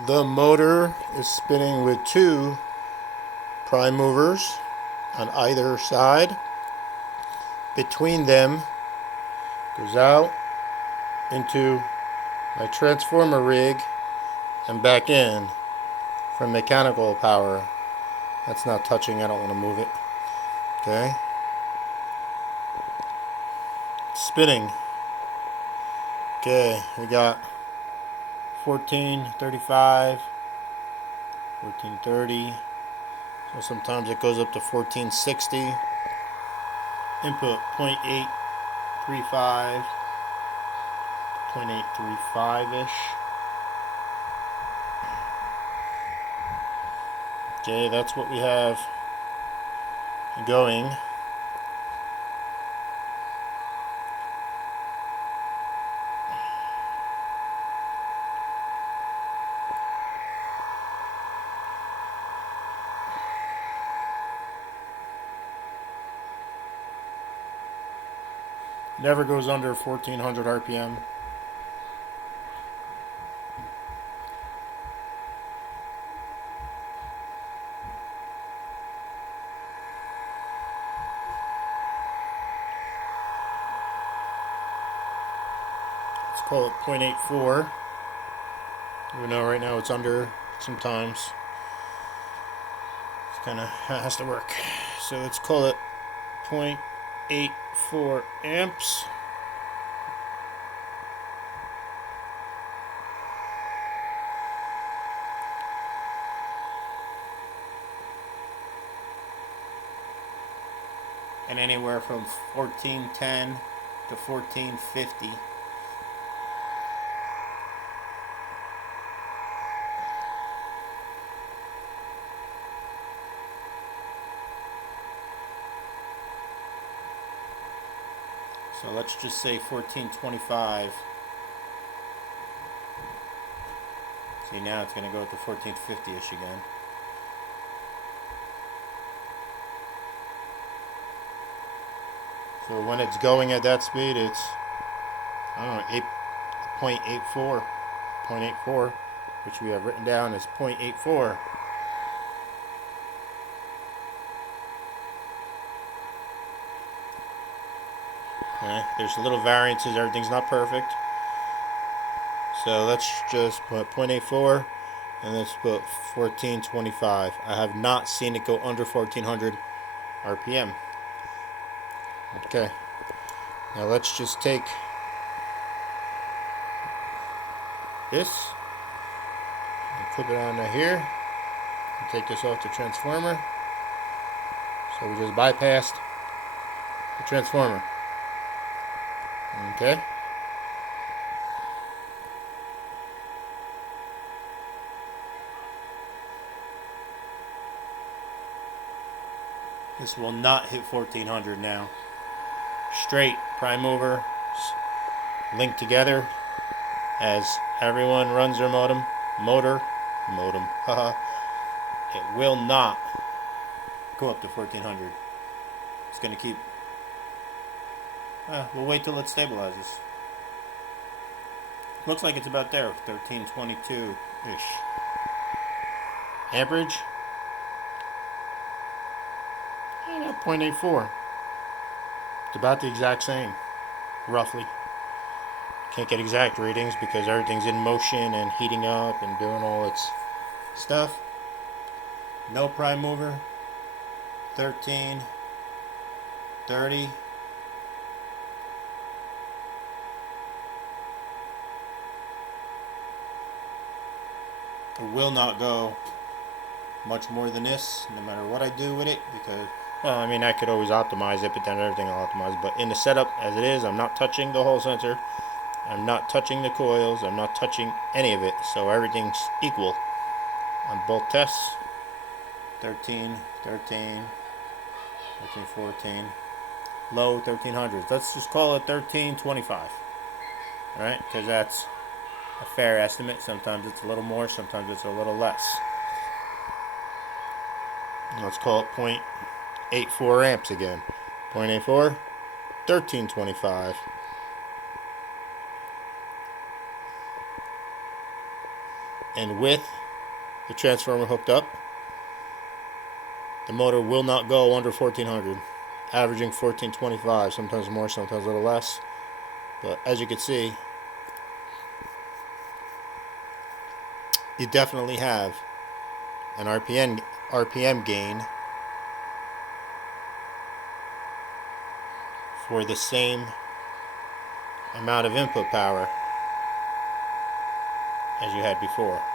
The motor is spinning with two prime movers on either side. Between them goes out into my transformer rig and back in for mechanical power. That's not touching, I don't want to move it. Okay. Spinning. Okay, we got 1435, 1430. So sometimes it goes up to 1460. Input 0.835, 0.835-ish. Okay, that's what we have going. Never goes under 1400 RPM. Let's call it 0.84. Even though right now it's under sometimes. It kind of has to work. So let's call it 0.84 amps. And anywhere from 1410 to 1450. So let's just say 1425. See, now it's going to go to 1450-ish again. So when it's going at that speed, it's, I don't know, 0.84, which we have written down as 0.84. Okay, there's little variances, everything's not perfect. So let's just put 0.84 and let's put 1425. I have not seen it go under 1400 RPM. Okay, now let's just take this and clip it on here and take this off the transformer. So we just bypassed the transformer. Okay. This will not hit 1400 now. Straight prime mover linked together as everyone runs their modem, haha. It will not go up to 1400. It's going to keep. We'll wait till it stabilizes. Looks like it's about there, 1322-ish. Amperage, 0.84. It's about the exact same, roughly. Can't get exact readings because everything's in motion and heating up and doing all its stuff. No prime mover, 1330. It will not go much more than this, no matter what I do with it, because, well, I mean, I could always optimize it, but then everything I'll optimize. But in the setup as it is, I'm not touching the Hall sensor, I'm not touching the coils, I'm not touching any of it, so everything's equal on both tests. 13, 13, 13, 14, low 1300s. Let's just call it 1325, alright, because that's a fair estimate. Sometimes it's a little more, sometimes it's a little less. Let's call it 0.84 amps again. 0.84, 1325. and with the transformer hooked up, the motor will not go under 1400, averaging 1425, sometimes more, sometimes a little less. But as you can see, you definitely have an RPM gain for the same amount of input power as you had before.